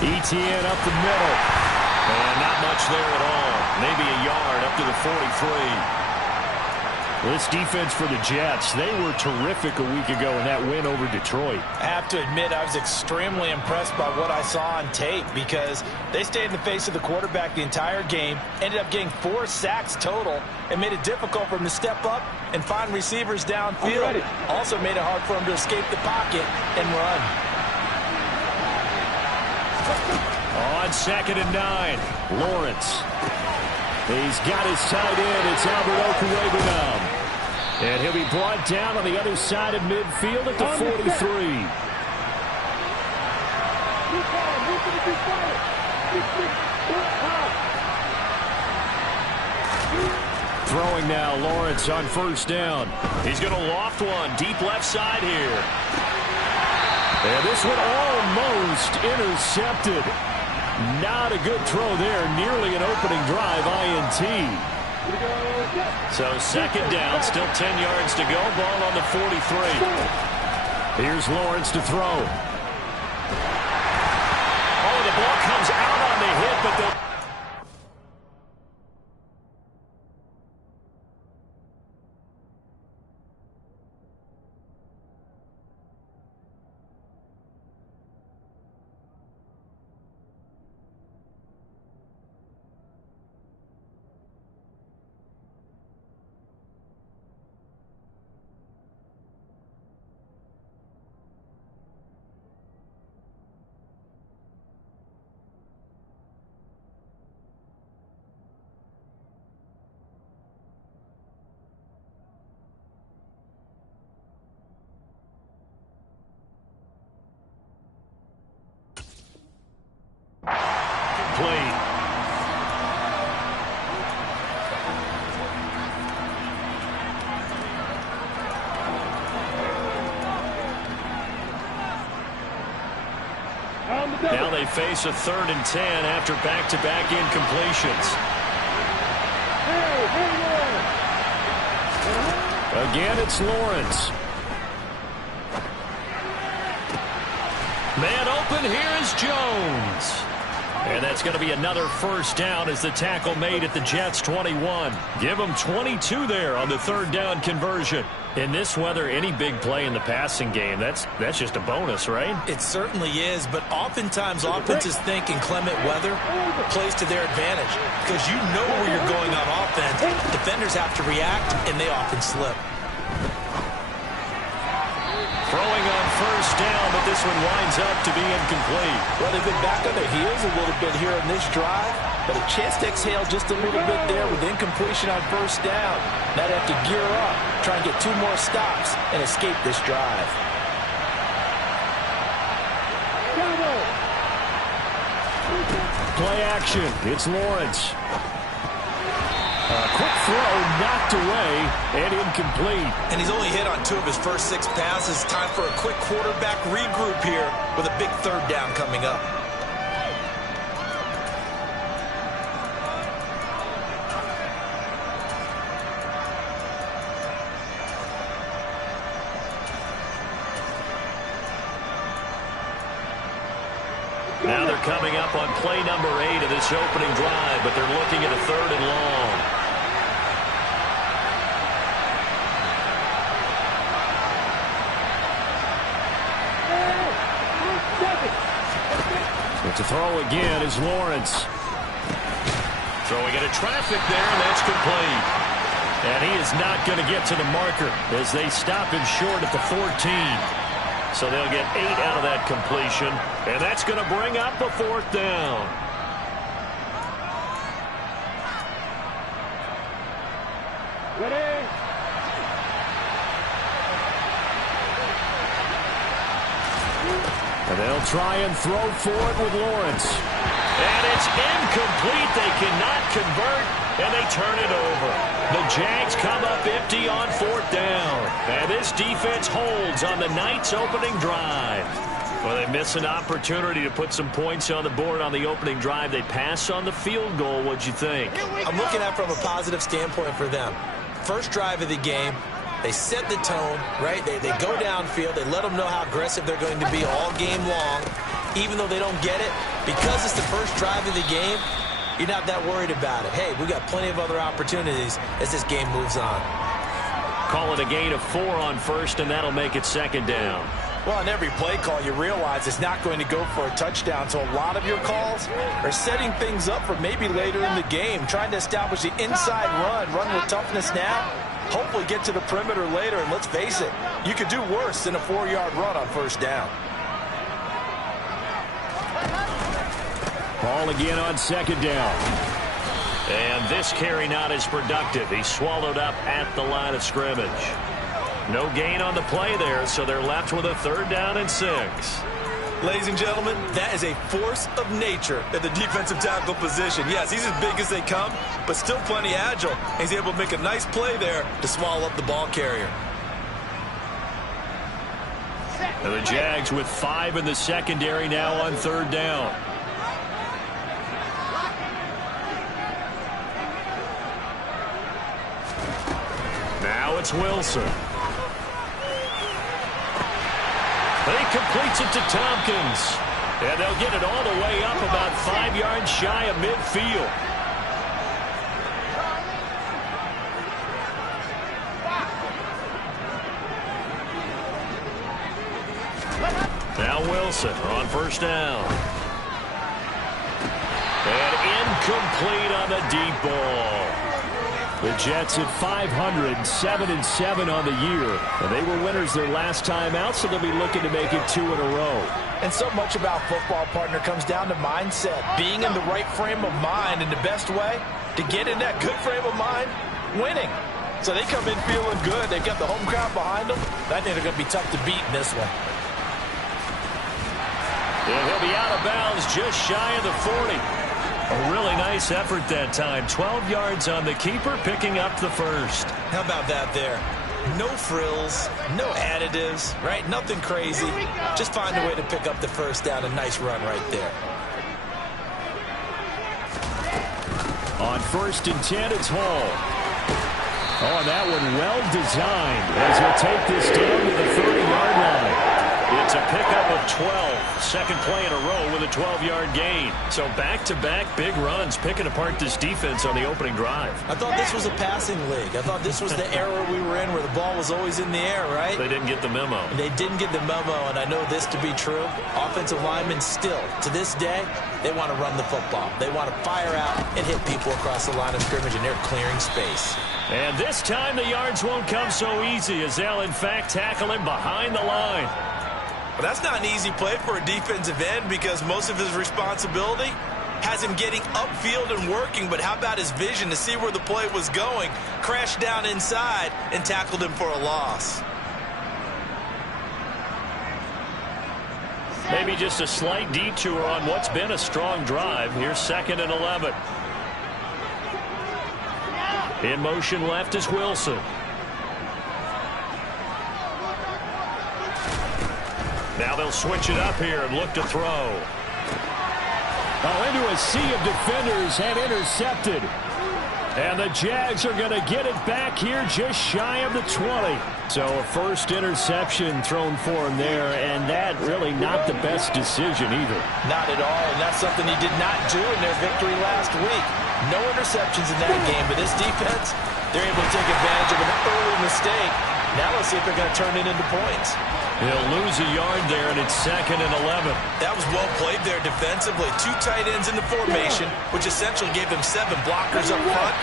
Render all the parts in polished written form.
ETN up the middle. And not much there at all. Maybe a yard up to the 43. This defense for the Jets, they were terrific a week ago in that win over Detroit. I have to admit, I was extremely impressed by what I saw on tape because they stayed in the face of the quarterback the entire game, ended up getting 4 sacks total, and made it difficult for him to step up and find receivers downfield. Also made it hard for him to escape the pocket and run. On 2nd and 9, Lawrence. He's got his tight end. It's Albert Okwuegbunam now. And he'll be brought down on the other side of midfield at the 43. Throwing now, Lawrence on 1st down. He's going to loft one deep left side here. And this one almost intercepted. Not a good throw there. Nearly an opening drive INT. So 2nd down, still 10 yards to go. Ball on the 43. Here's Lawrence to throw. Oh, the ball comes out on the hit, but the... Now they face a 3rd and 10 after back-to-back incompletions. Again, it's Lawrence. Man open, here is Jones. And that's going to be another 1st down as the tackle made at the Jets' 21. Give them 22 there on the 3rd down conversion. In this weather, any big play in the passing game, that's just a bonus, right? It certainly is, but oftentimes offenses think inclement weather plays to their advantage because you know where you're going on offense. Defenders have to react, and they often slip. Throwing on 1st down, but this one winds up to be incomplete. Well, they've been back on their heels a little bit here in this drive, but a chance to exhale just a little bit there with incompletion on 1st down. Now they have to gear up, try and get 2 more stops, and escape this drive. Play action. It's Lawrence. A quick throw knocked away and incomplete. And he's only hit on 2 of his first 6 passes. Time for a quick quarterback regroup here with a big 3rd down coming up. Now they're coming up on play number 8 of this opening drive, but they're looking at a 3rd and long. But to throw again is Lawrence. Throwing into traffic there, and that's complete. And he is not going to get to the marker as they stop him short at the 14. So they'll get 8 out of that completion, and that's going to bring up a 4th down. Ready? And they'll try and throw for it with Lawrence. And it's incomplete. They cannot convert, and they turn it over. The Jags come up empty on 4th down. And this defense holds on the night's opening drive. Well, they miss an opportunity to put some points on the board on the opening drive. They pass on the field goal. What'd you think? I'm looking at it from a positive standpoint for them. First drive of the game, they set the tone, right? They go downfield. They let them know how aggressive they're going to be all game long. even though they don't get it, because it's the first drive of the game, you're not that worried about it. Hey, we got plenty of other opportunities as this game moves on. Call it a gain of 4 on first, and that'll make it second down. Well, on every play call, you realize it's not going to go for a touchdown, so a lot of your calls are setting things up for maybe later in the game, trying to establish the inside run with toughness now, hopefully get to the perimeter later, and let's face it, you could do worse than a 4-yard run on first down. Ball again on second down. And this carry not as productive. He's swallowed up at the line of scrimmage. No gain on the play there, so they're left with a 3rd down and 6. Ladies and gentlemen, that is a force of nature at the defensive tackle position. Yes, he's as big as they come, but still plenty agile. He's able to make a nice play there to swallow up the ball carrier. And the Jags with 5 in the secondary now on 3rd down. Now it's Wilson. He completes it to Tompkins. And they'll get it all the way up about 5 yards shy of midfield. Now Wilson on first down. And incomplete on the deep ball. The Jets at 500, 7-7 on the year. And they were winners their last time out, so they'll be looking to make it 2 in a row. And so much about football, partner, comes down to mindset. Being in the right frame of mind, and the best way to get in that good frame of mind, winning. So they come in feeling good. They've got the home crowd behind them. I think they're going to be tough to beat in this one. And he'll be out of bounds just shy of the 40. A really nice effort that time. 12 yards on the keeper, picking up the first. How about that there? No frills, no additives, right? Nothing crazy. Just find a way to pick up the first down. A nice run right there. On 1st and 10, it's Hall. Oh, and that one well designed as he'll take this down to the 30-yard line. It's a pickup of 12. Second play in a row with a 12-yard gain. So back-to-back big runs, picking apart this defense on the opening drive. I thought this was a passing league. I thought this was the era we were in where the ball was always in the air, right? They didn't get the memo. They didn't get the memo, and I know this to be true. Offensive linemen still, to this day, they want to run the football. They want to fire out and hit people across the line of scrimmage, and they're clearing space. And this time the yards won't come so easy as they'll, in fact, tackle him behind the line. Well, that's not an easy play for a defensive end because most of his responsibility has him getting upfield and working, but how about his vision to see where the play was going, crashed down inside, and tackled him for a loss. Maybe just a slight detour on what's been a strong drive. Here's 2nd and 11. In motion left is Wilson. Now they'll switch it up here and look to throw. Oh, into a sea of defenders and intercepted. And the Jags are going to get it back here just shy of the 20. So a first interception thrown for him there, and that really not the best decision either. Not at all, and that's something he did not do in their victory last week. No interceptions in that game, but this defense, they're able to take advantage of an early mistake. Now let's see if they're going to turn it into points. He'll lose a yard there, and it's 2nd and 11. That was well played there defensively. 2 tight ends in the formation, which essentially gave them 7 blockers up front.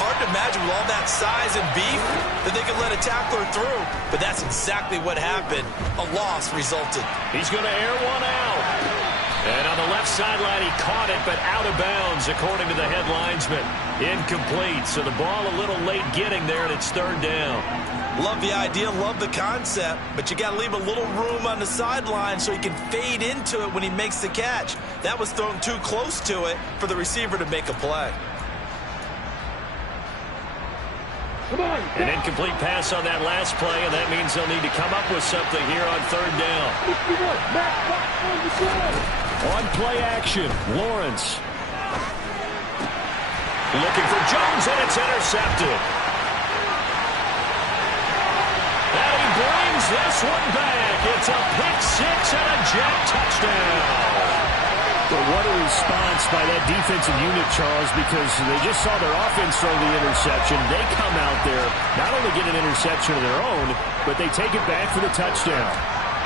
Hard to imagine with all that size and beef that they could let a tackler through, but that's exactly what happened. A loss resulted. He's going to air one out. And on the left sideline, he caught it, but out of bounds, according to the head linesman. Incomplete, so the ball a little late getting there, and it's 3rd down. Love the idea, love the concept, but you got to leave a little room on the sideline so he can fade into it when he makes the catch. That was thrown too close to it for the receiver to make a play. An incomplete pass on that last play, and that means they'll need to come up with something here on 3rd down. On play action, Lawrence. Looking for Jones, and it's intercepted. And he brings this one back. It's a pick 6 and a Jet touchdown. But what a response by that defensive unit, Charles, because they just saw their offense throw the interception. They come out there, not only get an interception of their own, but they take it back for the touchdown.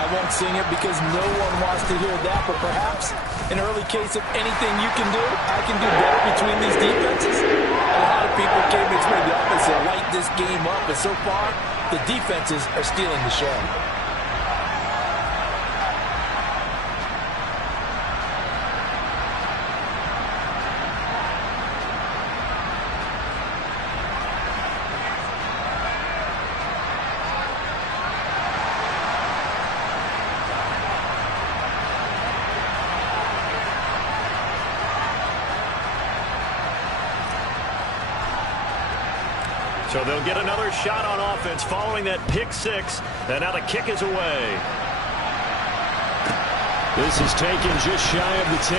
I won't sing it because no one wants to hear that, but perhaps an early case of anything you can do, I can do better between these defenses. A lot of people came to expect the offense to light this game up, and so far, the defenses are stealing the show. So they'll get another shot on offense following that pick six. And now the kick is away. This is taken just shy of the 10.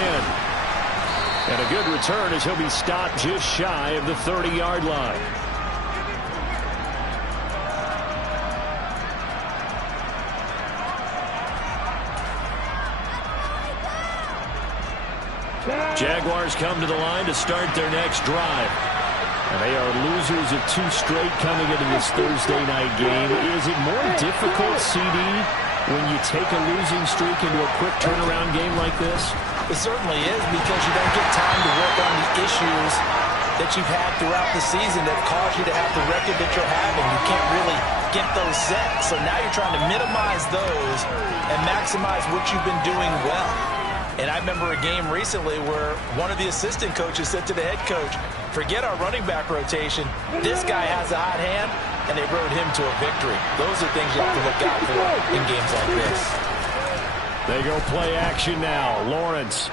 And a good return as he'll be stopped just shy of the 30-yard line. Jaguars come to the line to start their next drive. And they are losers of 2 straight coming into this Thursday night game. Is it more difficult, CD, when you take a losing streak into a quick turnaround game like this? It certainly is, because you don't get time to work on the issues that you've had throughout the season that cause you to have the record that you're having. You can't really get those set. So now you're trying to minimize those and maximize what you've been doing well. And I remember a game recently where one of the assistant coaches said to the head coach, forget our running back rotation. This guy has a hot hand, and they rode him to a victory. Those are things you have to look out for in games like this. They go play action now. Lawrence.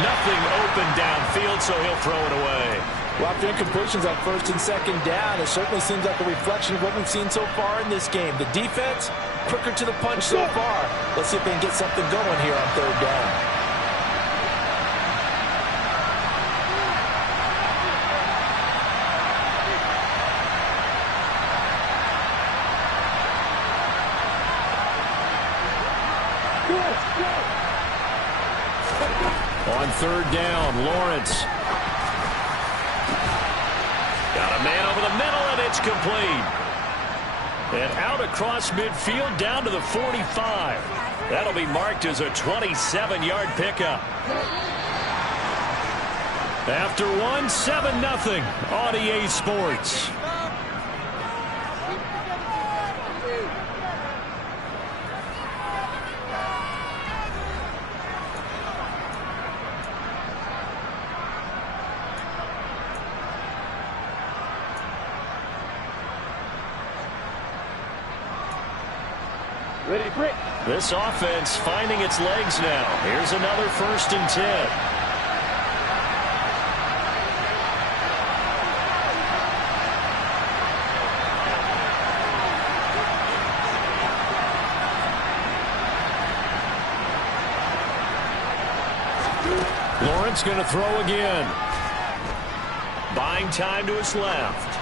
Nothing open downfield, so he'll throw it away. Well, after incompletions on 1st and 2nd down, it certainly seems like a reflection of what we've seen so far in this game. The defense, quicker to the punch so far. Let's see if they can get something going here on 3rd down. On 3rd down, Lawrence. Got a man over the middle, and it's complete. And out across midfield down to the 45. That'll be marked as a 27-yard pickup. After one, 7-0 on EA Sports. Ready, break. This offense finding its legs now. Here's another 1st and 10. Lawrence going to throw again. Buying time to his left.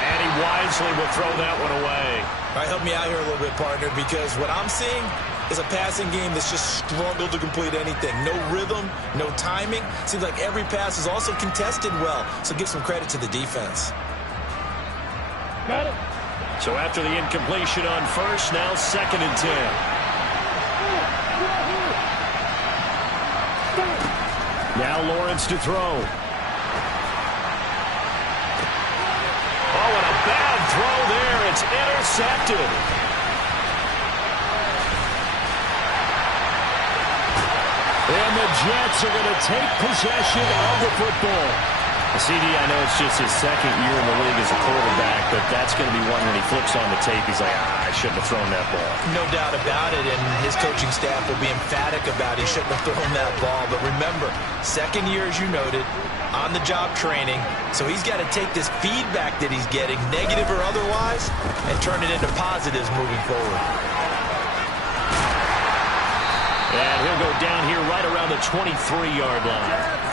And he wisely will throw that one away. All right, help me out here a little bit, partner, because what I'm seeing is a passing game that's just struggled to complete anything. No rhythm, no timing. Seems like every pass is also contested well, so give some credit to the defense. Got it. So after the incompletion on 1st, now 2nd and 10. Now Lawrence to throw. Oh, and a bad throw there. It's intercepted. And the Jets are going to take possession of the football. CD, I know it's just his 2nd year in the league as a quarterback, but that's going to be one when he flips on the tape. He's like, I shouldn't have thrown that ball. No doubt about it, and his coaching staff will be emphatic about he shouldn't have thrown that ball. But remember, 2nd year, as you noted, on-the-job training, so he's got to take this feedback that he's getting, negative or otherwise, and turn it into positives moving forward. And he'll go down here right around the 23-yard line.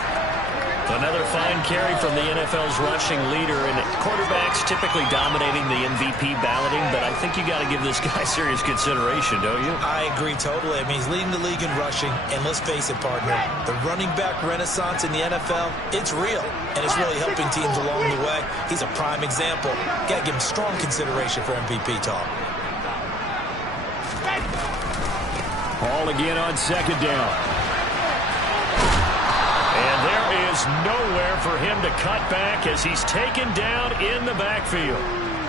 Another fine carry from the NFL's rushing leader, and quarterbacks typically dominating the MVP balloting, but I think you got to give this guy serious consideration, don't you? I agree totally. I mean, he's leading the league in rushing, and let's face it, partner, the running back renaissance in the NFL, it's real, and it's really helping teams along the way. He's a prime example. Got to give him strong consideration for MVP talk. Ball again on second down. And there is nowhere for him to cut back as he's taken down in the backfield.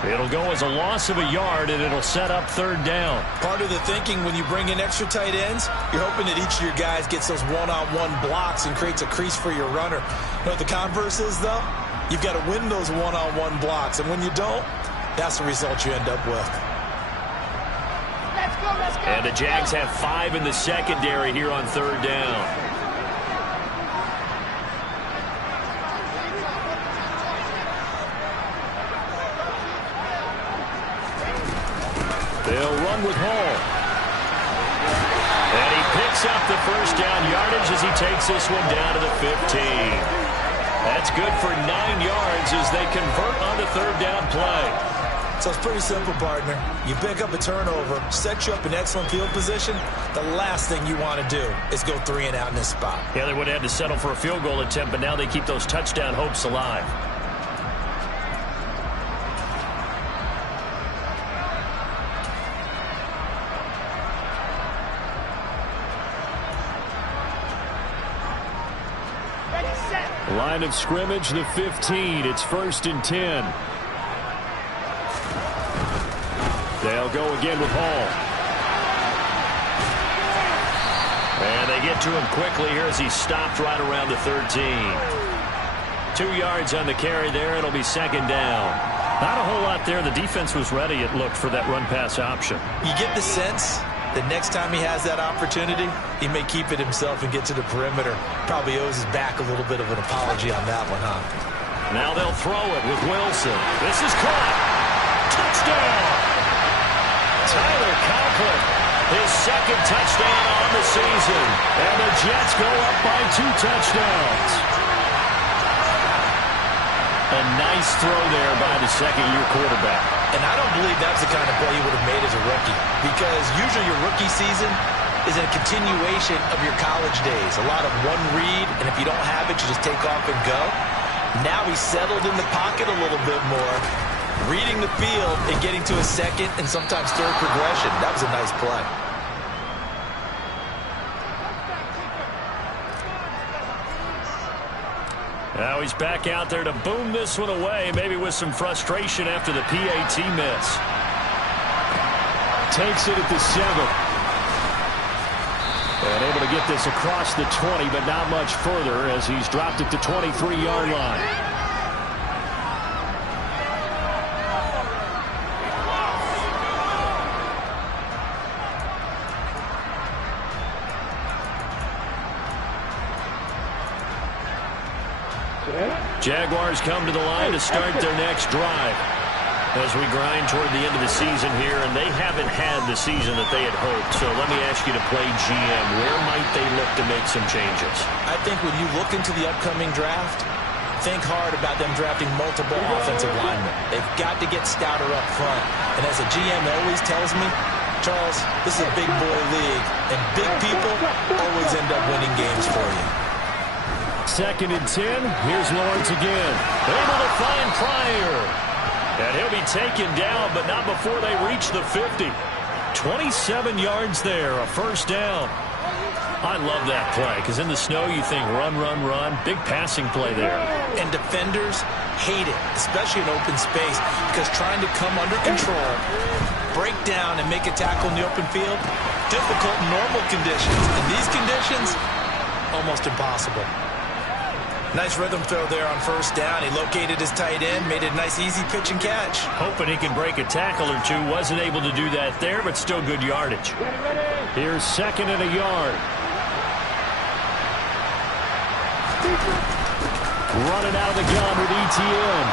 It'll go as a loss of a yard, and it'll set up third down. Part of the thinking when you bring in extra tight ends, you're hoping that each of your guys gets those one-on-one blocks and creates a crease for your runner. You know what the converse is, though? You've got to win those one-on-one blocks, and when you don't, that's the result you end up with. Let's go. And the Jags have 5 in the secondary here on third down. They'll run with Hall. And he picks up the first down yardage as he takes this one down to the 15. That's good for 9 yards as they convert on the third down play. So it's pretty simple, partner. You pick up a turnover, set you up in excellent field position. The last thing you want to do is go 3 and out in this spot. Yeah, they would have had to settle for a field goal attempt, but now they keep those touchdown hopes alive. Line of scrimmage, the 15. It's 1st and 10. They'll go again with Hall. And they get to him quickly here as he stopped right around the 13. 2 yards on the carry there. It'll be second down. Not a whole lot there. The defense was ready, it looked, for that run-pass option. You get the sense the next time he has that opportunity, he may keep it himself and get to the perimeter. Probably owes his back a little bit of an apology on that one, huh? Now they'll throw it with Wilson. This is caught. Touchdown! Tyler Conklin, his second touchdown on the season. And the Jets go up by 2 touchdowns. A nice throw there by the second-year quarterback. And I don't believe that's the kind of play he would have made as a rookie, because usually your rookie season is a continuation of your college days. A lot of one read, and if you don't have it, you just take off and go. Now he's settled in the pocket a little bit more, reading the field and getting to a second and sometimes third progression. That was a nice play. Now he's back out there to boom this one away, maybe with some frustration after the PAT miss. Takes it at the 7. And able to get this across the 20, but not much further as he's dropped it to 23-yard line. Jaguars come to the line to start their next drive as we grind toward the end of the season here, and they haven't had the season that they had hoped. So let me ask you to play GM. Where might they look to make some changes? I think when you look into the upcoming draft, think hard about them drafting multiple offensive linemen. They've got to get stouter up front. And as a GM always tells me, Charles, this is a big boy league, and big people always end up winning games for you. 2nd and 10. Here's Lawrence again. Able to find Pryor. And he'll be taken down, but not before they reach the 50. 27 yards there, a first down. I love that play, because in the snow you think run, run, run. Big passing play there. And defenders hate it, especially in open space, because trying to come under control, break down, and make a tackle in the open field, difficult in normal conditions. In these conditions, almost impossible. Nice rhythm throw there on first down. He located his tight end, made it a nice easy pitch and catch. Hoping he can break a tackle or two. Wasn't able to do that there, but still good yardage. Here's 2nd and a yard. Running out of the gun with ETN.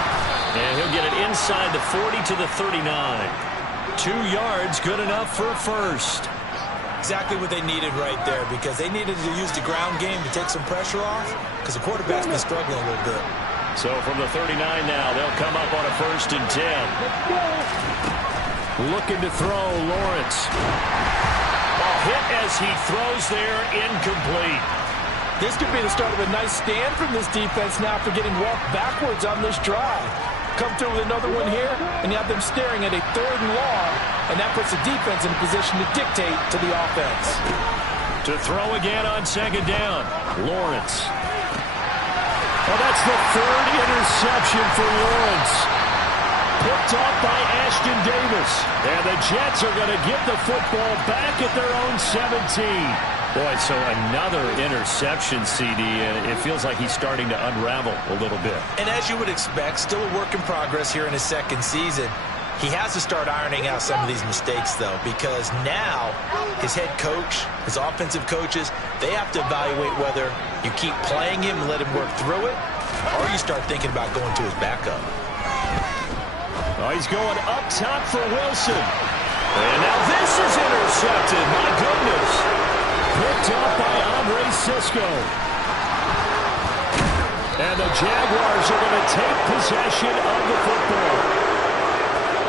And he'll get it inside the 40 to the 39. 2 yards, good enough for a first. Exactly what they needed right there, because they needed to use the ground game to take some pressure off, because the quarterback's been struggling a little bit. So from the 39 now, they'll come up on a 1st and 10. Looking to throw, Lawrence. Ball hit as he throws there, incomplete. This could be the start of a nice stand from this defense now after getting walked backwards on this drive. Come through with another one here, and you have them staring at a 3rd and long, and that puts the defense in a position to dictate to the offense. To throw again on 2nd down, Lawrence. Well, that's the 3rd interception for Lawrence. Picked up by Ashton Davis. And the Jets are going to get the football back at their own 17. Boy, so another interception, CD, and it feels like he's starting to unravel a little bit. And as you would expect, still a work in progress here in his 2nd season. He has to start ironing out some of these mistakes, though, because now his head coach, his offensive coaches, they have to evaluate whether you keep playing him and let him work through it, or you start thinking about going to his backup. Oh, he's going up top for Wilson. And now this is intercepted. My goodness. Picked up by Andre Sisco. And the Jaguars are going to take possession of the football.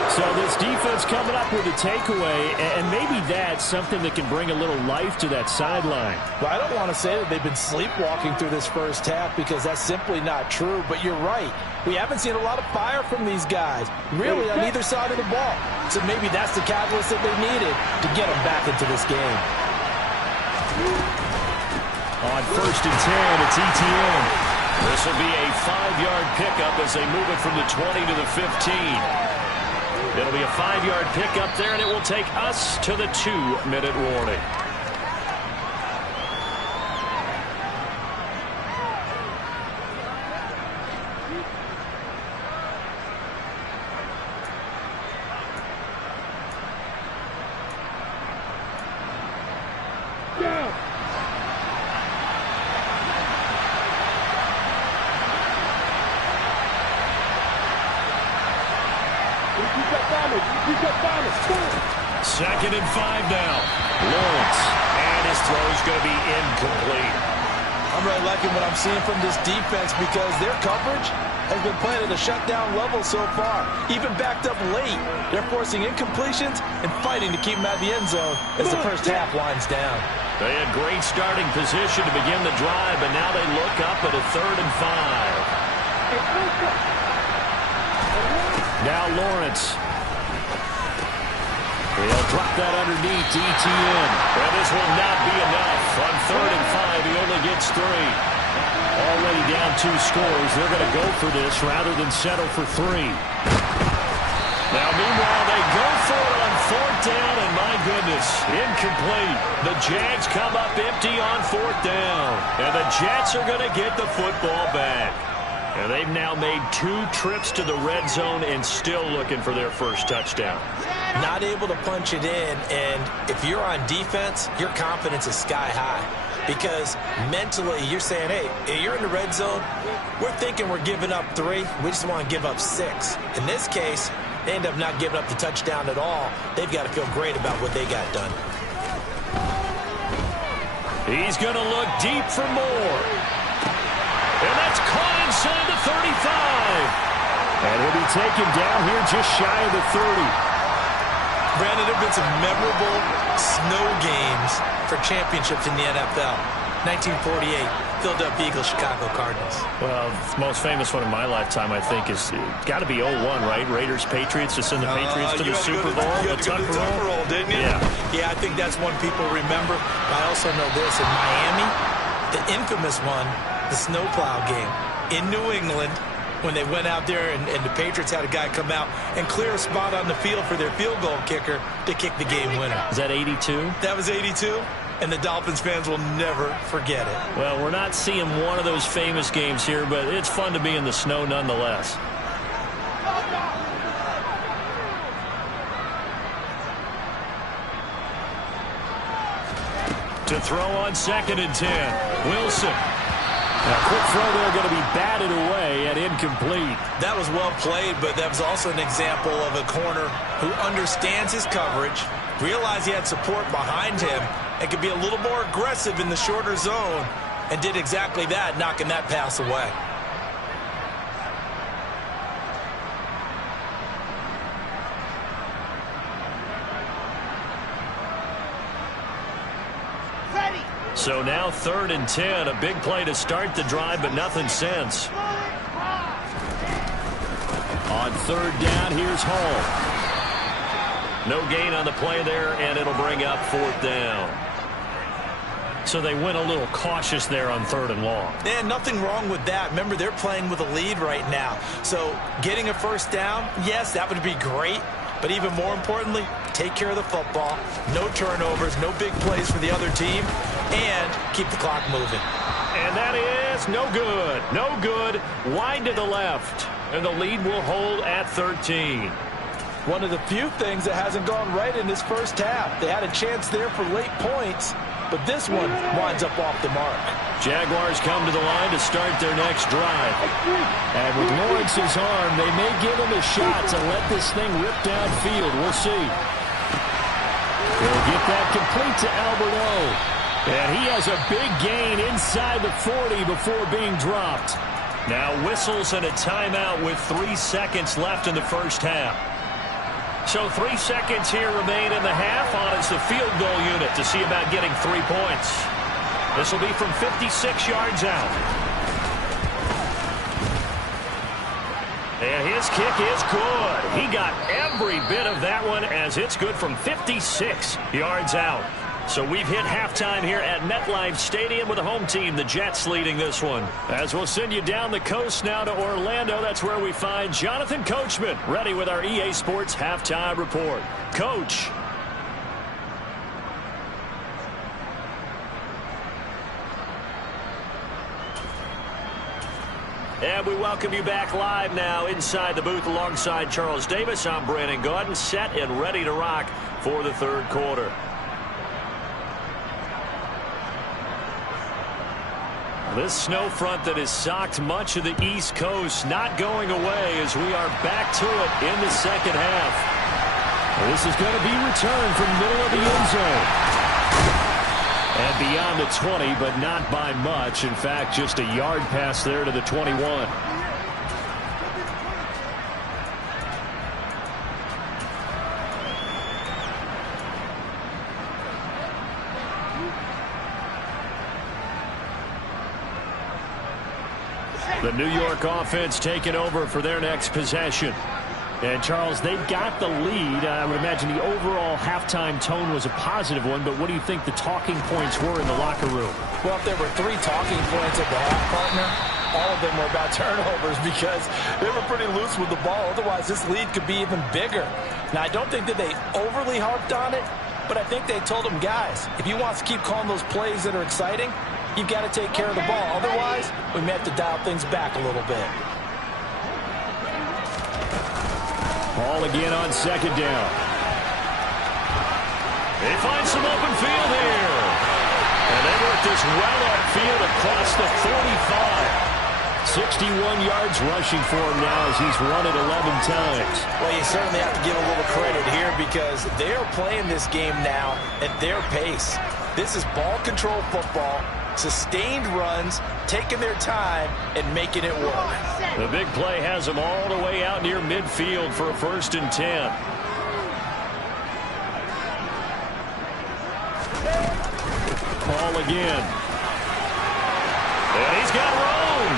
So this defense coming up with a takeaway, and maybe that's something that can bring a little life to that sideline. Well, I don't want to say that they've been sleepwalking through this first half, because that's simply not true, but you're right. We haven't seen a lot of fire from these guys, really, on either side of the ball. So maybe that's the catalyst that they needed to get them back into this game. On 1st and 10, it's ETN. This will be a 5-yard pickup as they move it from the 20 to the 15. It'll be a 5-yard pickup there, and it will take us to the 2-minute warning. Second and 5 now. Lawrence. And his throw is going to be incomplete. I'm really liking what I'm seeing from this defense, because their coverage has been playing at a shutdown level so far. Even backed up late, they're forcing incompletions and fighting to keep them out of the end zone as the first half winds down. They had great starting position to begin the drive, but now they look up at a 3rd and 5. Now Lawrence. He'll drop that underneath to ETN. And this will not be enough. On 3rd and 5, he only gets 3. Already down 2 scores. They're going to go for this rather than settle for 3. Now, meanwhile, they go for it on 4th down, and my goodness, incomplete. The Jags come up empty on 4th down. And the Jets are going to get the football back. And they've now made 2 trips to the red zone and still looking for their first touchdown. Not able to punch it in, and if you're on defense, your confidence is sky high. Because mentally, you're saying, hey, you're in the red zone. We're thinking we're giving up 3. We just want to give up 6. In this case, they end up not giving up the touchdown at all. They've got to feel great about what they got done. He's going to look deep for more. And that's caught inside the 35. And he'll be taken down here just shy of the 30. Brandon, there have been some memorable snow games for championships in the NFL. 1948, Philadelphia Eagles, Chicago Cardinals. Well, the most famous one in my lifetime, I think, is got to be 01, right? Raiders, Patriots, to send the Patriots to the Super Bowl. You had to go to the Tucker Roll, didn't you? Yeah, I think that's one people remember. I also know this. In Miami, the infamous one, the snowplow game in New England, when they went out there and the Patriots had a guy come out and clear a spot on the field for their field goal kicker to kick the game winner. Is that 82? That was 82, and the Dolphins fans will never forget it. Well, we're not seeing one of those famous games here, but it's fun to be in the snow nonetheless. To throw on 2nd and 10, Wilson. A quick throw there going to be batted away and incomplete. That was well played, but that was also an example of a corner who understands his coverage, realized he had support behind him and could be a little more aggressive in the shorter zone, and did exactly that, knocking that pass away. So now 3rd and 10, a big play to start the drive, but nothing since. On 3rd down, here's Hall. No gain on the play there, and it'll bring up 4th down. So they went a little cautious there on 3rd and long. And nothing wrong with that. Remember, they're playing with a lead right now. So getting a 1st down, yes, that would be great. But even more importantly, take care of the football. No turnovers, no big plays for the other team, and keep the clock moving. And that is no good. No good. Wide to the left. And the lead will hold at 13. One of the few things that hasn't gone right in this first half. They had a chance there for late points, but this one winds up off the mark. Jaguars come to the line to start their next drive. And with Lawrence's arm, they may give him a shot to let this thing rip downfield. We'll see. They'll get that complete to Alberto. And he has a big gain inside the 40 before being dropped. Now whistles and a timeout with 3 seconds left in the first half. So 3 seconds here remain in the half on as the field goal unit to see about getting 3 points. This will be from 56 yards out. And his kick is good. He got every bit of that one as it's good from 56 yards out. So we've hit halftime here at MetLife Stadium with the home team, the Jets, leading this one. As we'll send you down the coast now to Orlando, that's where we find Jonathan Coachman, ready with our EA Sports Halftime Report. Coach. And we welcome you back live now inside the booth alongside Charles Davis. I'm Brandon Gaudin, set and ready to rock for the 3rd quarter. This snow front that has socked much of the East Coast not going away as we are back to it in the second half. This is going to be returned from the middle of the end zone. And beyond the 20, but not by much. In fact, just a yard pass there to the 21. The New York offense taking over for their next possession. And, Charles, they've got the lead. I would imagine the overall halftime tone was a positive one, but what do you think the talking points were in the locker room? Well, if there were 3 talking points at the half, partner, all of them were about turnovers because they were pretty loose with the ball. Otherwise, this lead could be even bigger. Now, I don't think that they overly harped on it, but I think they told them, guys, if you want to keep calling those plays that are exciting, you've got to take care of the ball. Otherwise, we may have to dial things back a little bit. Ball again on 2nd down. They find some open field here. And they work this well upfield across the 45. 61 yards rushing for him now as he's run it 11 times. Well, you certainly have to give a little credit here because they're playing this game now at their pace. This is ball control football. Sustained runs, taking their time, and making it work. The big play has them all the way out near midfield for a 1st and 10. Ball again. And he's got room.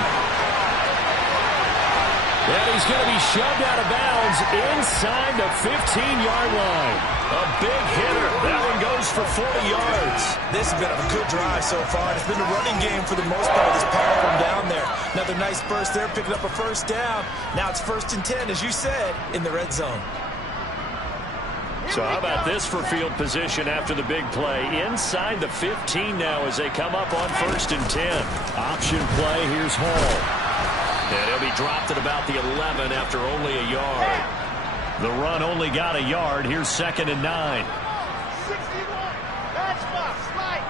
And he's going to be shoved out of bounds inside the 15-yard line. A big hitter. That one goes for 40 yards. This has been a good drive so far. It's been a running game for the most part. This power from down there. Another nice burst there, picking up a 1st down. Now it's 1st and 10, as you said, in the red zone. So how about this for field position after the big play? Inside the 15 now as they come up on 1st and 10. Option play. Here's Hall. And he'll be dropped at about the 11 after only a yard. The run only got a yard. Here's 2nd and 9. 61. Matchbox. Right.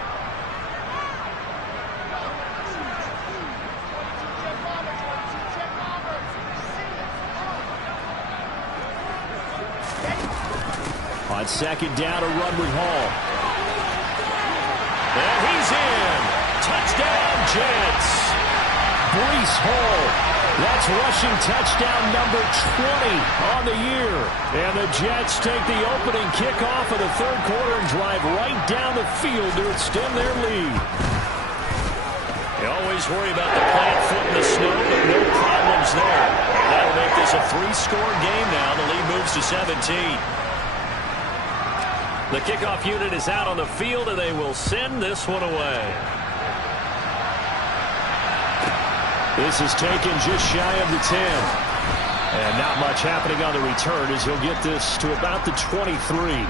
On second down, a run with Hall. And he's in. Touchdown, Jets. Breece Hall. That's rushing touchdown number 20 on the year. And the Jets take the opening kickoff of the third quarter and drive right down the field to extend their lead. You always worry about the plant foot in the snow, but no problems there. And that'll make this a 3-score game now. The lead moves to 17. The kickoff unit is out on the field, and they will send this one away. This is taken just shy of the 10. And not much happening on the return as he'll get this to about the 23.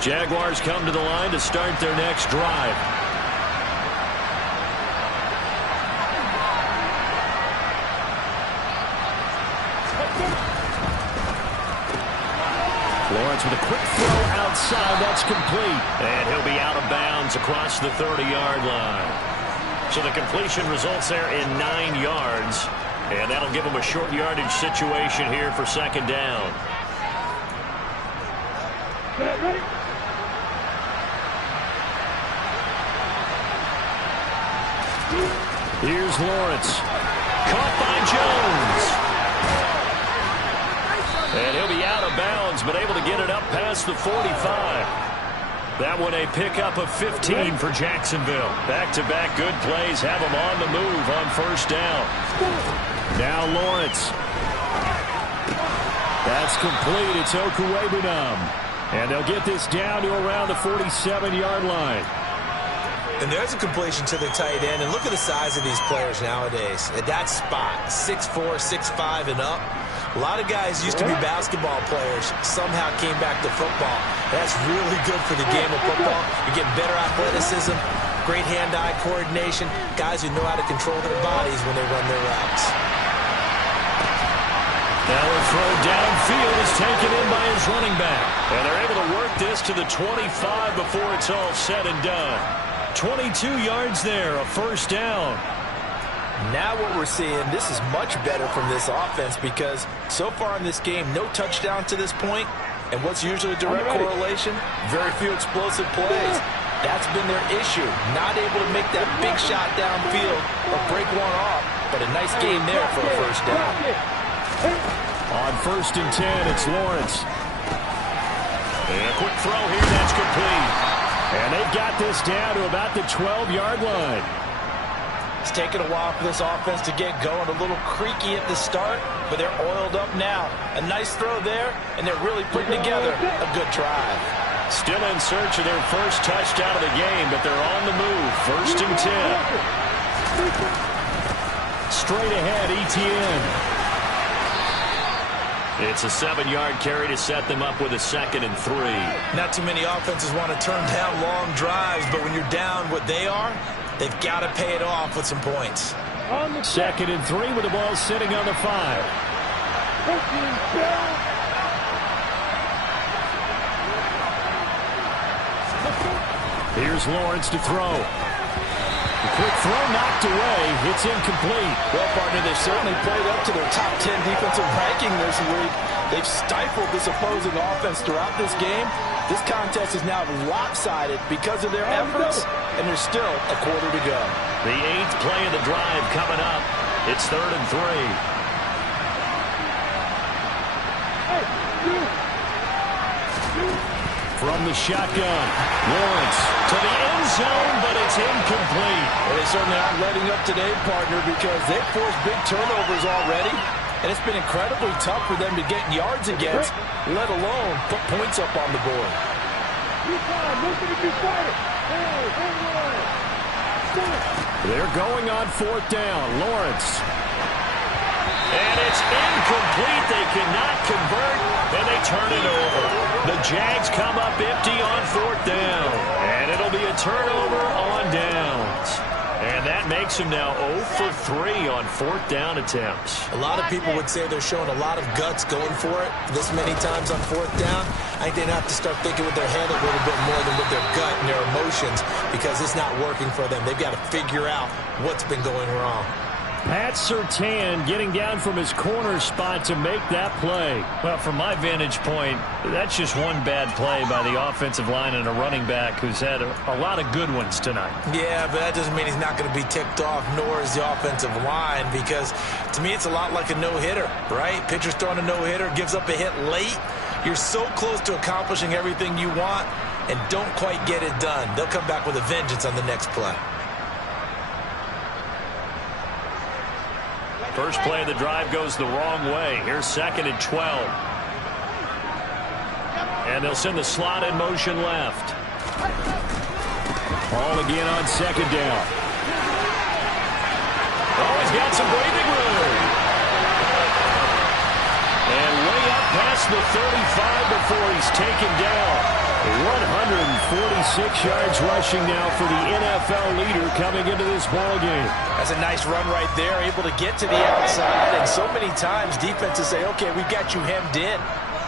Jaguars come to the line to start their next drive. Lawrence with a quick throw outside. That's complete. And he'll be out of bounds across the 30-yard line. So the completion results there in 9 yards. And that'll give him a short yardage situation here for second down. Ready? Here's Lawrence. Caught by Jones. And he'll be out of bounds, but able to get it up past the 45. That one a pickup of 15 for Jacksonville. Back-to-back good plays have him on the move on first down. Now Lawrence. That's complete. It's Okuwebunam. And they'll get this down to around the 47-yard line. And there's a completion to the tight end. And look at the size of these players nowadays. At that spot, 6'4", 6'5", and up. A lot of guys used to be basketball players, somehow came back to football. That's really good for the game of football. You get better athleticism, great hand-eye coordination, guys who know how to control their bodies when they run their routes. Now a throw downfield is taken in by his running back. And they're able to work this to the 25 before it's all said and done. 22 yards there, a first down. Now what we're seeing, this is much better from this offense because so far in this game, no touchdown to this point, and what's usually a direct correlation, very few explosive plays. That's been their issue, not able to make that big shot downfield or break one off, but a nice game there for a first down. On first and 10, it's Lawrence. And a quick throw here, that's complete. And they've got this down to about the 12-yard line. It's taken a while for this offense to get going. A little creaky at the start, but they're oiled up now. A nice throw there, and they're really putting together a good drive. Still in search of their first touchdown of the game, but they're on the move. First and 10. Straight ahead, Etienne. It's a 7-yard carry to set them up with a 2nd and 3. Not too many offenses want to turn down long drives, but when you're down what they are, they've got to pay it off with some points. 2nd and 3 with the ball sitting on the 5. Here's Lawrence to throw. The quick throw knocked away. It's incomplete. Well, partner, they've certainly played up to their top 10 defensive ranking this week. They've stifled this opposing offense throughout this game. This contest is now lopsided because of their efforts, and there's still a quarter to go. The 8th play of the drive coming up. It's 3rd and 3. From the shotgun, Lawrence to the end zone, but it's incomplete. Well, they certainly aren't letting up today, partner, because they've forced big turnovers already, and it's been incredibly tough for them to get yards against, let alone put points up on the board. They're going on 4th down. Lawrence. And it's incomplete. They cannot convert, and they turn it over. The Jags come up empty on 4th down, and it'll be a turnover on downs. And that makes him now 0 for 3 on 4th down attempts. A lot of people would say they're showing a lot of guts going for it this many times on 4th down. I think they'd have to start thinking with their head a little bit more than with their gut and their emotions, because it's not working for them. They've got to figure out what's been going wrong. Pat Surtain getting down from his corner spot to make that play. Well, from my vantage point, that's just one bad play by the offensive line and a running back who's had a lot of good ones tonight. Yeah, but that doesn't mean he's not going to be ticked off, nor is the offensive line, because to me it's a lot like a no-hitter, right? Pitcher's throwing a no-hitter, gives up a hit late. You're so close to accomplishing everything you want and don't quite get it done. They'll come back with a vengeance on the next play. First play of the drive goes the wrong way. Here's 2nd and 12. And they'll send the slot in motion left. Ball again on 2nd down. Oh, he's got some breathing room. And way up past the 35 before he's taken down. 146 yards rushing now for the NFL leader coming into this ball game. That's a nice run right there, able to get to the outside. And so many times defenses say, okay, we've got you hemmed in.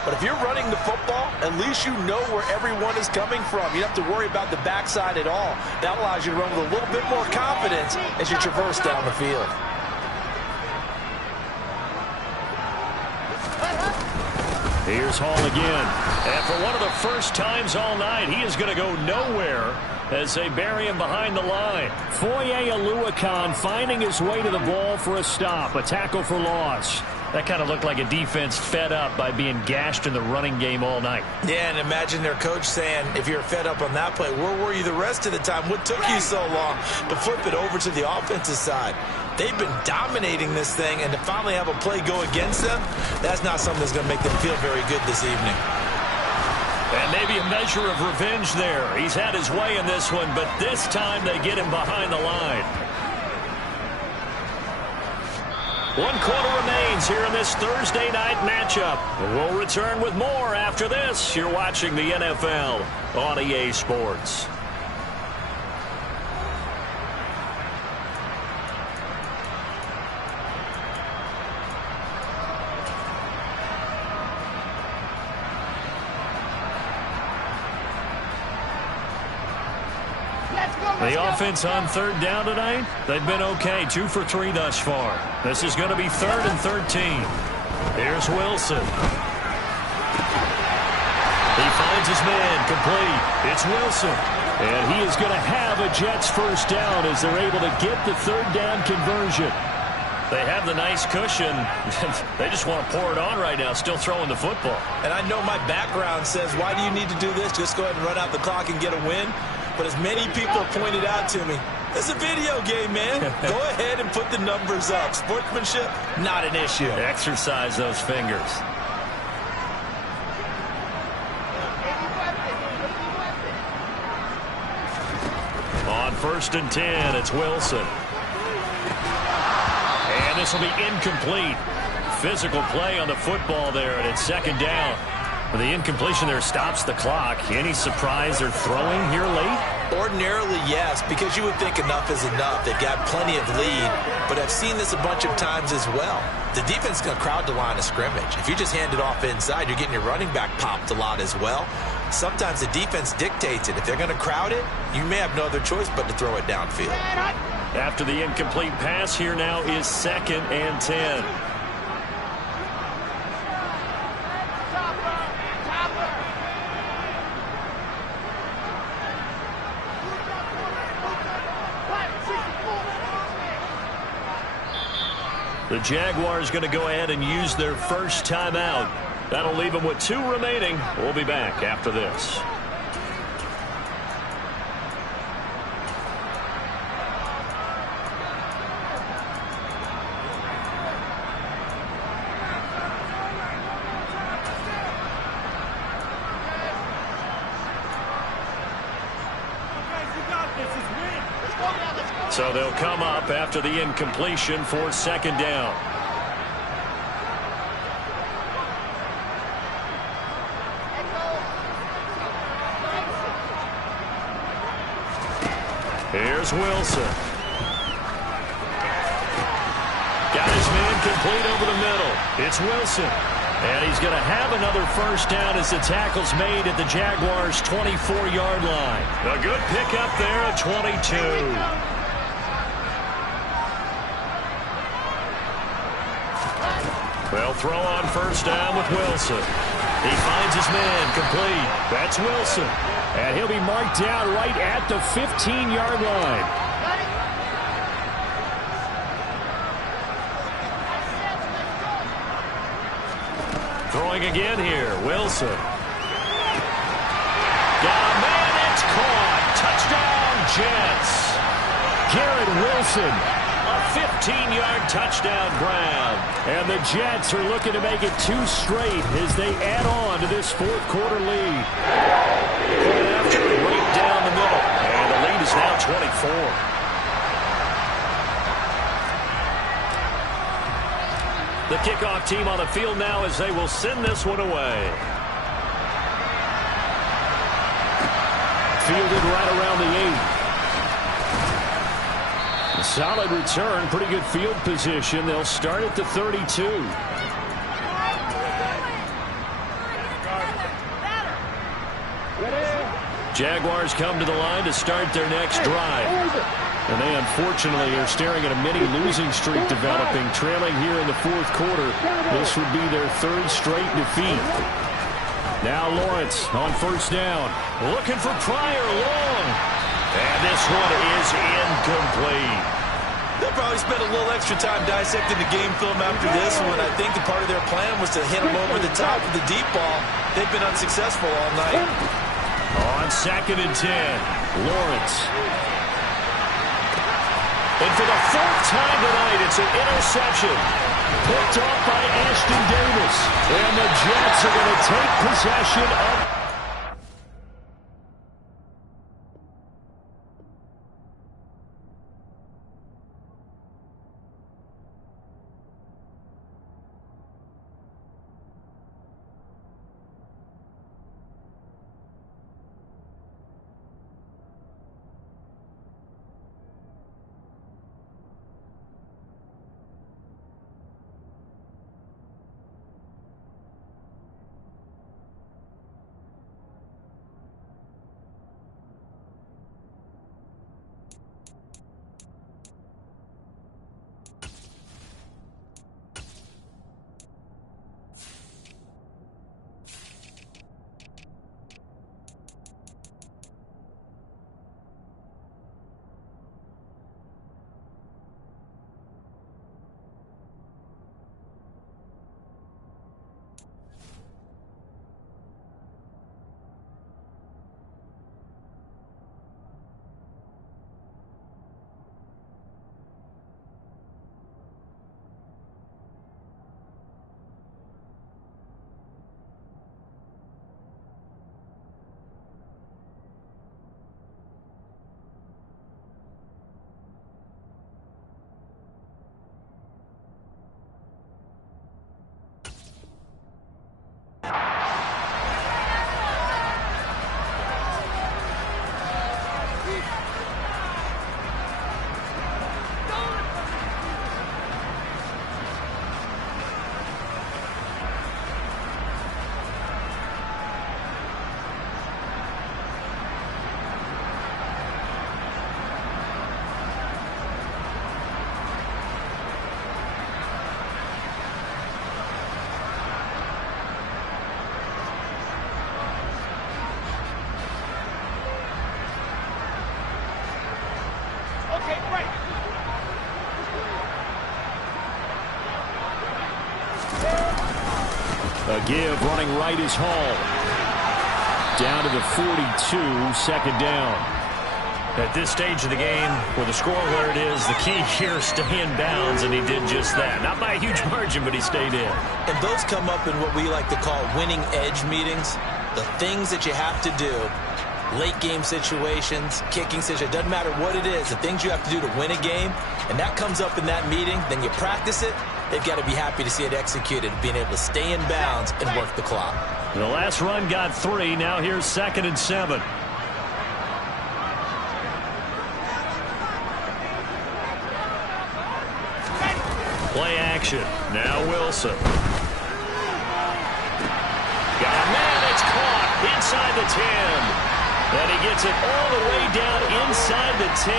But if you're running the football, at least you know where everyone is coming from. You don't have to worry about the backside at all. That allows you to run with a little bit more confidence as you traverse down the field. Here's Hall again. And for one of the first times all night, he is going to go nowhere as they bury him behind the line. Foye Oluokun finding his way to the ball for a stop. A tackle for loss. That kind of looked like a defense fed up by being gashed in the running game all night. Yeah, and imagine their coach saying, if you're fed up on that play, where were you the rest of the time? What took you so long to flip it over to the offensive side? They've been dominating this thing, and to finally have a play go against them, that's not something that's going to make them feel very good this evening. And maybe a measure of revenge there. He's had his way in this one, but this time they get him behind the line. 1 quarter remains here in this Thursday night matchup. We'll return with more after this. You're watching the NFL on EA Sports. The offense on 3rd down tonight, they've been okay. 2 for 3 thus far. This is going to be 3rd and 13. Here's Wilson. He finds his man complete. It's Wilson. And he is going to have a Jets first down as they're able to get the 3rd down conversion. They have the nice cushion. They just want to pour it on right now, still throwing the football. And I know my background says, why do you need to do this? Just go ahead and run out the clock and get a win. But as many people have pointed out to me, it's a video game, man. Go ahead and put the numbers up. Sportsmanship, not an issue. Exercise those fingers. On 1st and 10, it's Wilson. And this will be incomplete. Physical play on the football there, and it's 2nd down. The incompletion there stops the clock. Any surprise they're throwing here late? Ordinarily, yes, because you would think enough is enough. They've got plenty of lead, but I've seen this a bunch of times as well. The defense is going to crowd the line of scrimmage. If you just hand it off inside, you're getting your running back popped a lot as well. Sometimes the defense dictates it. If they're going to crowd it, you may have no other choice but to throw it downfield. After the incomplete pass, here now is 2nd and 10. The Jaguars going to go ahead and use their first timeout. That'll leave them with 2 remaining. We'll be back after this. So they'll come up after the incompletion for 2nd down. Here's Wilson. Got his man complete over the middle. It's Wilson. And he's going to have another first down as the tackle's made at the Jaguars' 24-yard line. A good pickup there at 22. Well, throw on first down with Wilson. He finds his man complete. That's Wilson. And he'll be marked down right at the 15-yard line. Throwing again here, Wilson. Got a man, it's caught. Touchdown, Jets. Garrett Wilson, a 15-yard touchdown grab. And the Jets are looking to make it 2 straight as they add on to this fourth quarter lead. Point after, right down the middle. And the lead is now 24. The kickoff team on the field now as they will send this one away. Fielded right around the 8. A solid return, pretty good field position. They'll start at the 32. Jaguars come to the line to start their next drive. And they unfortunately are staring at a mini losing streak developing, trailing here in the fourth quarter. This would be their 3rd straight defeat. Now Lawrence on first down, looking for Pryor long. And this one is incomplete. They'll probably spend a little extra time dissecting the game film after this one. I think the part of their plan was to hit him over the top with the deep ball. They've been unsuccessful all night. On 2nd and 10, Lawrence. And for the 4th time tonight, it's an interception. Picked off by Ashton Davis. And the Jets are going to take possession of... A give running right is Hall. Down to the 42, 2nd down. At this stage of the game, with the score where it is, the key here is stay in bounds, and he did just that. Not by a huge margin, but he stayed in. And those come up in what we like to call winning edge meetings. The things that you have to do, late game situations, kicking situations, doesn't matter what it is, the things you have to do to win a game, and that comes up in that meeting, then you practice it. They've got to be happy to see it executed, being able to stay in bounds and work the clock. The last run got 3. Now here's 2nd and 7. Play action. Now Wilson. Got a man. It's caught inside the 10. And he gets it all the way down inside the 10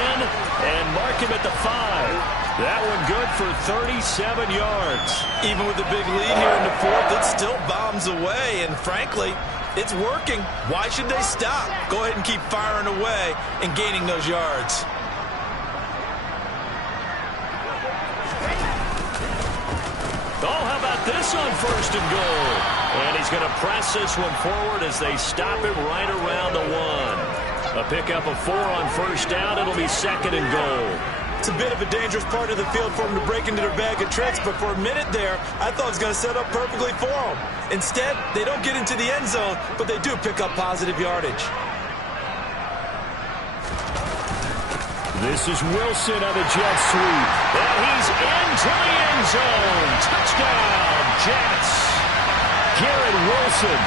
and mark him at the 5. That one good for 37 yards. Even with the big lead here in the fourth, it still bombs away. And frankly, it's working. Why should they stop? Go ahead and keep firing away and gaining those yards. Oh, how about this on 1st and goal? And he's going to press this one forward as they stop him right around the 1. A pickup of 4 on 1st down. It'll be 2nd and goal. It's a bit of a dangerous part of the field for them to break into their bag of tricks, but for a minute there, I thought it was going to set up perfectly for them. Instead, they don't get into the end zone, but they do pick up positive yardage. This is Wilson on the jet sweep. And he's into the end zone. Touchdown, Jets. Garrett Wilson,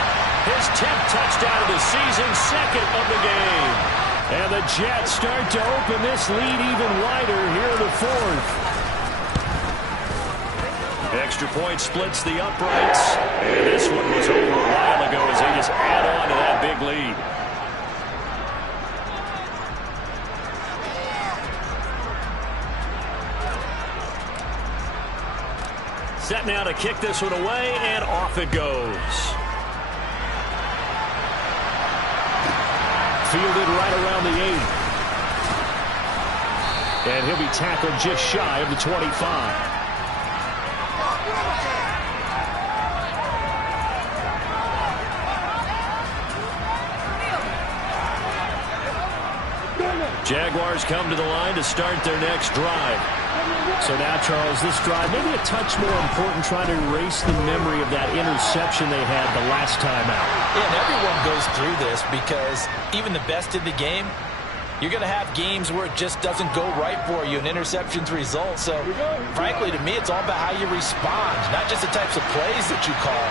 his 10th touchdown of the season, 2nd of the game. And the Jets start to open this lead even wider here in the 4th. Extra point splits the uprights. And this one was over a while ago as they just add on to that big lead. Set now to kick this one away, and off it goes. Fielded right around the 8. And he'll be tackled just shy of the 25. Jaguars come to the line to start their next drive. So now, Charles, this drive maybe a touch more important, trying to erase the memory of that interception they had the last time out. Yeah, and everyone goes through this because even the best in the game, you're going to have games where it just doesn't go right for you and interceptions result. So, frankly, to me, it's all about how you respond, not just the types of plays that you call,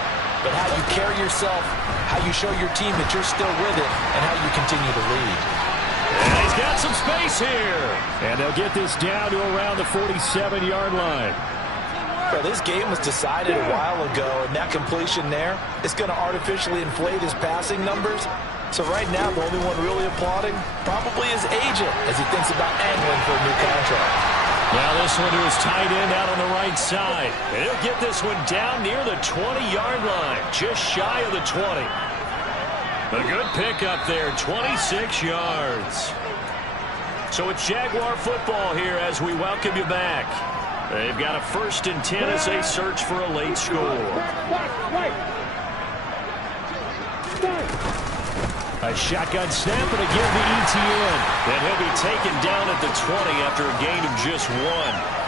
but how you carry yourself, how you show your team that you're still with it, and how you continue to lead. And he's got some space here. And they'll get this down to around the 47-yard line. Well, this game was decided a while ago, and that completion there is going to artificially inflate his passing numbers. So right now, the only one really applauding probably his agent as he thinks about angling for a new contract. Now this one to his tight end out on the right side. And he'll get this one down near the 20-yard line, just shy of the 20. A good pickup there, 26 yards. So it's Jaguar football here as we welcome you back. They've got a 1st and 10 as they search for a late score. A shotgun snap and again to ETN. And he'll be taken down at the 20 after a gain of just 1.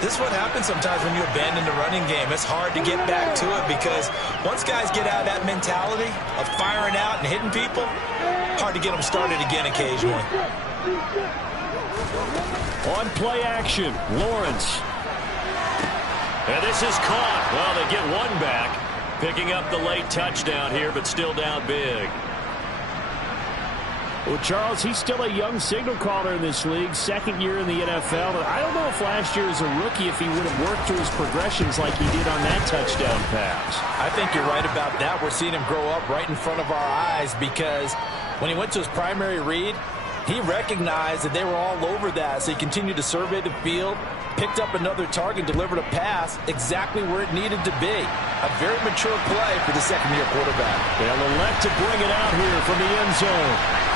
This is what happens sometimes when you abandon the running game. It's hard to get back to it because once guys get out of that mentality of firing out and hitting people, hard to get them started again occasionally. On play action, Lawrence. And this is caught. Well, they get one back, picking up the late touchdown here, but still down big. Well, Charles, he's still a young signal caller in this league, 2nd year in the NFL. But I don't know if last year as a rookie if he would have worked through his progressions like he did on that touchdown pass. I think you're right about that. We're seeing him grow up right in front of our eyes because when he went to his primary read, he recognized that they were all over that. So he continued to survey the field, picked up another target, delivered a pass exactly where it needed to be. A very mature play for the 2nd-year quarterback. They'll elect to bring it out here from the end zone.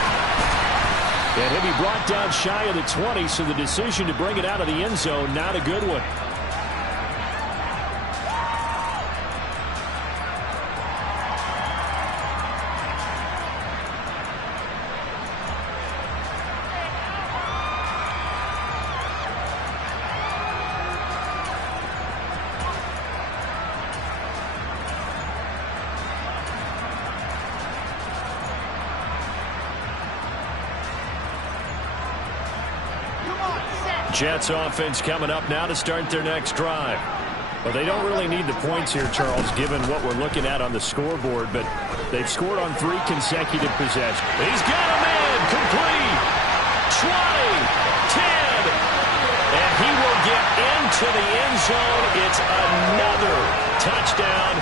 And he'll be brought down shy of the 20, so the decision to bring it out of the end zone, not a good one. Jets offense coming up now to start their next drive. Well, they don't really need the points here, Charles, given what we're looking at on the scoreboard, but they've scored on 3 consecutive possessions. He's got a man complete. 20, 10, and he will get into to the end zone. It's another touchdown.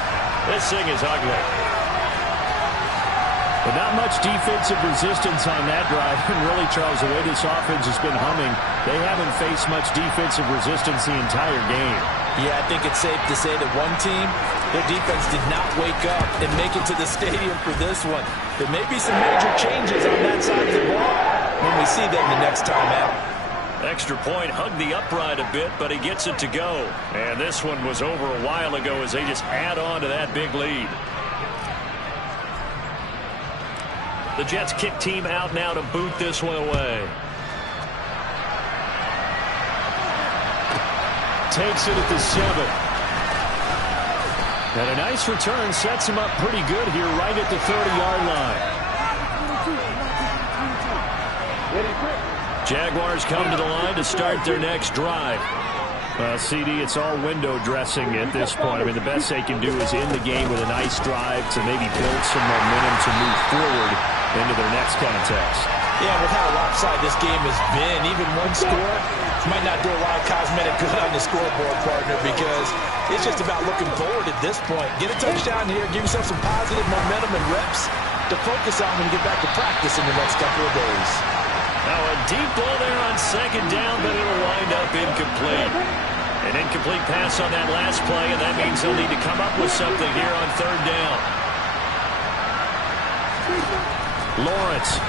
This thing is ugly. But not much defensive resistance on that drive. And really, Charles, the way this offense has been humming, they haven't faced much defensive resistance the entire game. Yeah, I think it's safe to say that one team, their defense did not wake up and make it to the stadium for this one. There may be some major changes on that side of the ball when we see them the next time out. Extra point, hugged the upright a bit, but he gets it to go. And this one was over a while ago as they just add on to that big lead. The Jets kick team out now to boot this one away. Takes it at the 7. And a nice return sets him up pretty good here right at the 30-yard line. Jaguars come to the line to start their next drive. CD, it's all window dressing at this point. I mean, the best they can do is end the game with a nice drive to maybe build some momentum to move forward into their next contest. Yeah, with how lopsided this game has been, even one score might not do a lot of cosmetic good on the scoreboard, partner, because it's just about looking forward at this point. Get a touchdown here, give yourself some positive momentum and reps to focus on when you get back to practice in the next couple of days. Now a deep ball there on second down, but it'll wind up incomplete. An incomplete pass on that last play, and that means they'll need to come up with something here on third down. Lawrence.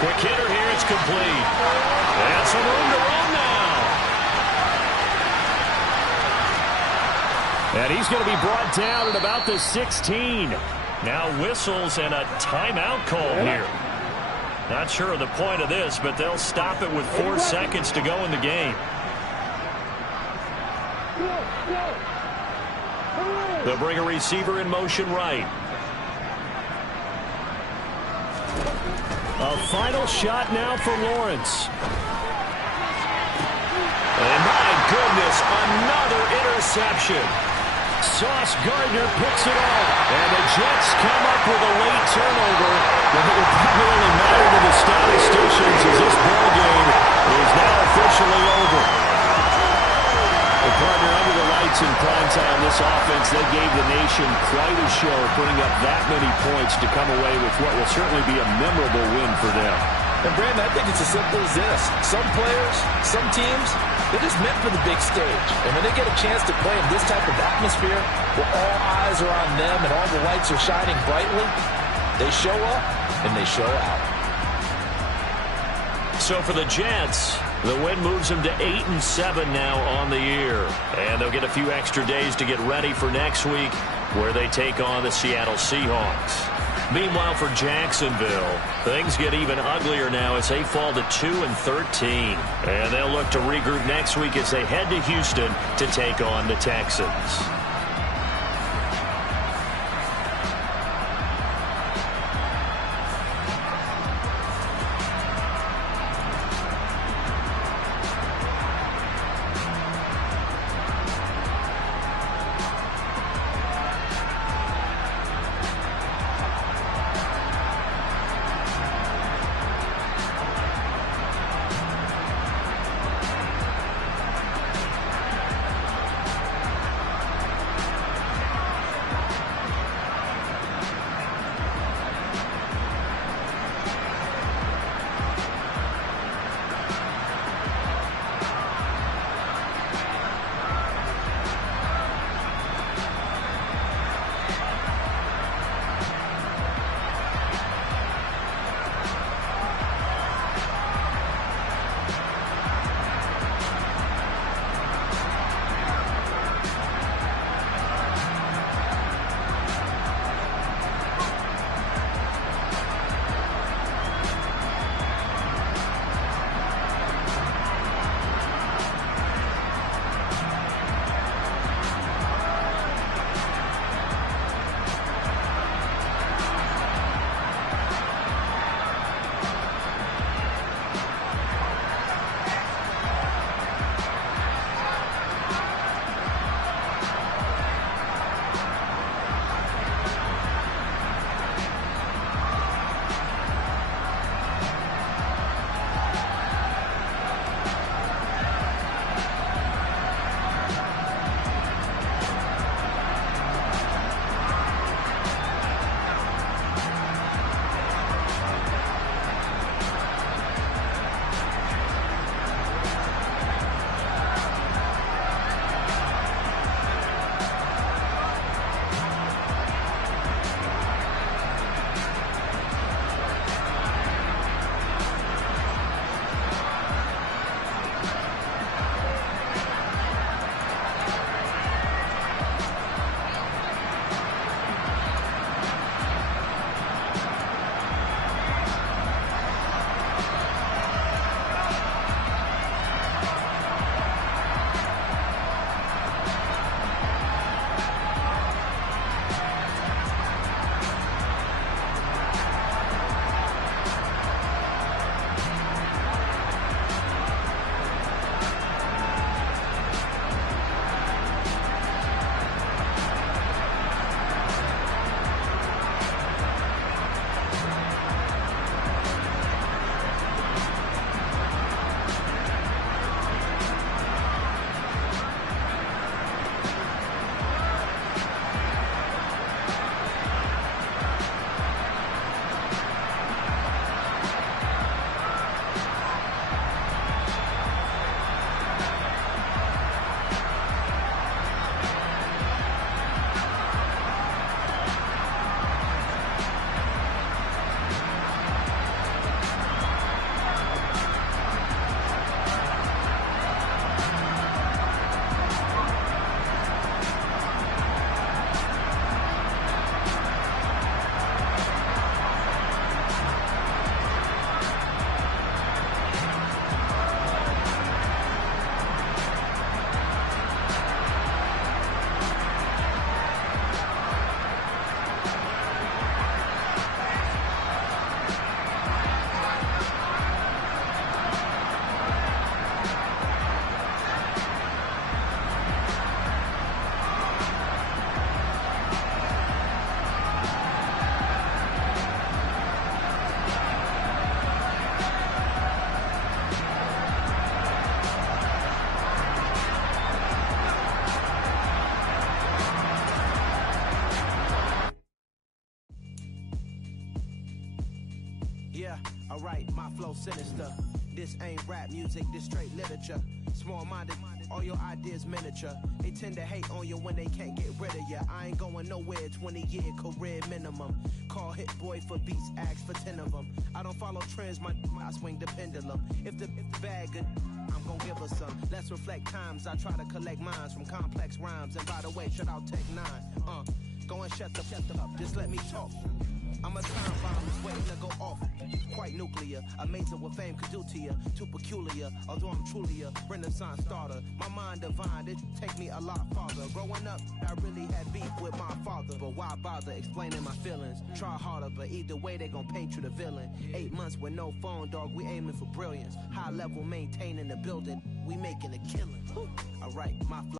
Quick hitter here, it's complete. And some room to run now. And he's going to be brought down at about the 16. Now whistles and a timeout call here. Not sure of the point of this, but they'll stop it with 4 seconds to go in the game. They'll bring a receiver in motion right. A final shot now for Lawrence. And my goodness, another interception. Sauce Gardner picks it off. And the Jets come up with a late turnover. But it will probably only matter to the statisticians as this ball game is now officially over. The partner under the lights in primetime, this offense, they gave the nation quite a show, putting up that many points to come away with what will certainly be a memorable win for them. And, Brandon, I think it's as simple as this. Some players, some teams, they're just meant for the big stage. And when they get a chance to play in this type of atmosphere where all eyes are on them and all the lights are shining brightly, they show up and they show out. So for the Jets, the win moves them to 8-7 now on the year. And they'll get a few extra days to get ready for next week where they take on the Seattle Seahawks. Meanwhile, for Jacksonville, things get even uglier now as they fall to 2-13. And they'll look to regroup next week as they head to Houston to take on the Texans. Yeah, alright, my flow sinister. This ain't rap music, this straight literature. Small-minded, all your ideas miniature. They tend to hate on you when they can't get rid of you. I ain't going nowhere, 20-year career minimum. Call Hit Boy for beats, ask for 10 of them. I don't follow trends, I swing the pendulum. If the bag good, I'm gon' give her some. Let's reflect times, I try to collect minds from complex rhymes. And by the way, shout out Tech 9. Go and shut the up, just let me talk. I'm a time bomb that's waiting to go off. Quite nuclear, amazing what fame could do to you. Too peculiar, although I'm truly a Renaissance starter. My mind divine, it take me a lot farther. Growing up, I really had beef with my father. But why bother explaining my feelings? Try harder, but either way they gon' paint you the villain. 8 months with no phone, dog, we aiming for brilliance. High level maintaining the building, we making a killing. Alright, my flow